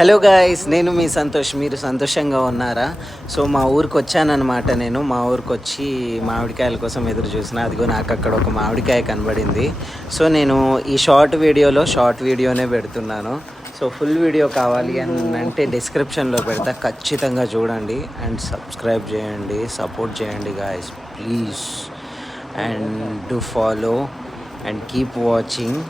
Hello guys, నేను మీ సంతోష్. మీరు సంతోషంగా ఉన్నారా? సో మా ఊరికి వచ్చానన్నమాట. నేను మా ఊరికి వచ్చి మామిడికాయల కోసం ఎదురు చూసిన. అదిగో నాకు అక్కడ ఒక మామిడికాయ కనబడింది. సో నేను ఈ షార్ట్ వీడియోనే పెడుతున్నాను. సో ఫుల్ వీడియో కావాలి అని అంటే డిస్క్రిప్షన్లో పెడతా, ఖచ్చితంగా చూడండి అండ్ సబ్స్క్రైబ్ చేయండి, సపోర్ట్ చేయండి guys please. And do follow and keep watching.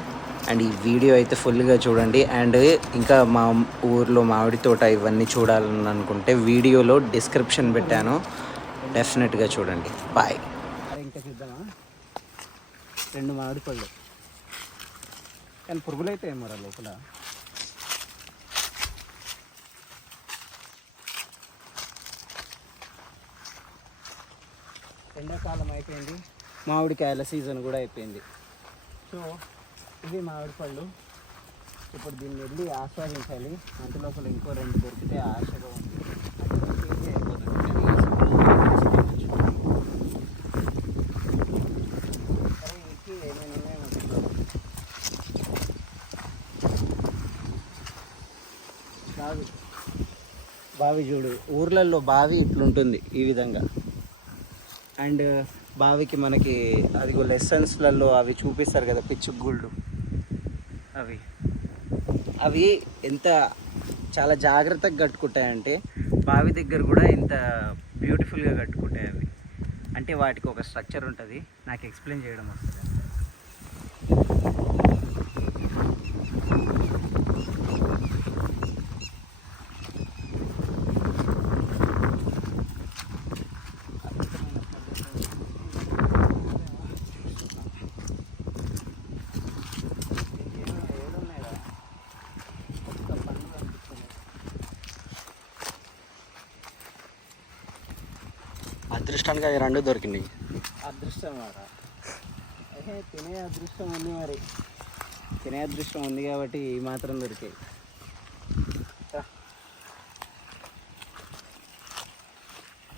And ఈ వీడియో అయితే ఫుల్గా చూడండి. అండ్ ఇంకా మా ఊర్లో మామిడి తోట ఇవన్నీ చూడాలని అనుకుంటే వీడియోలో డిస్క్రిప్షన్ పెట్టాను, డెఫినెట్గా చూడండి. బాయ్. ఇంకా చూద్దామా, 2 మామిడి పళ్ళు కానీ పురుగులు అయితే ఏమరా లోపల. ఎండాకాలం అయిపోయింది, మామిడికాయల సీజన్ కూడా అయిపోయింది. సో ఇవి మామిడి పళ్ళు. ఇప్పుడు దీన్ని వెళ్ళి ఆస్వాదించాలి. అంతలోపల ఇంకో 2 దొరికితే ఆశగా ఉంది. ఎక్కి ఏమైనా ఉన్నాయో కాదు. బావి చూడు, ఊర్లలో బావి ఇట్లుంటుంది ఈ విధంగా. అండ్ బావికి మనకి అదిగో లెసన్స్లలో అవి చూపిస్తారు కదా, పిచ్చుగుళ్ళు. అవి ఎంత చాలా జాగ్రత్తగా కట్టుకుంటాయంటే బావి దగ్గర కూడా ఎంత బ్యూటిఫుల్గా కట్టుకుంటాయి అవి. అంటే వాటికి ఒక స్ట్రక్చర్ ఉంటుంది, నాకు ఎక్స్ప్లెయిన్ చేయడం వస్తుంది. అదృష్టానికి అవి 2 దొరికినాయి. అదృష్టం రా, తినే అదృష్టం ఉంది. మరి తినే అదృష్టం ఉంది కాబట్టి ఈ మాత్రం దొరికాయి.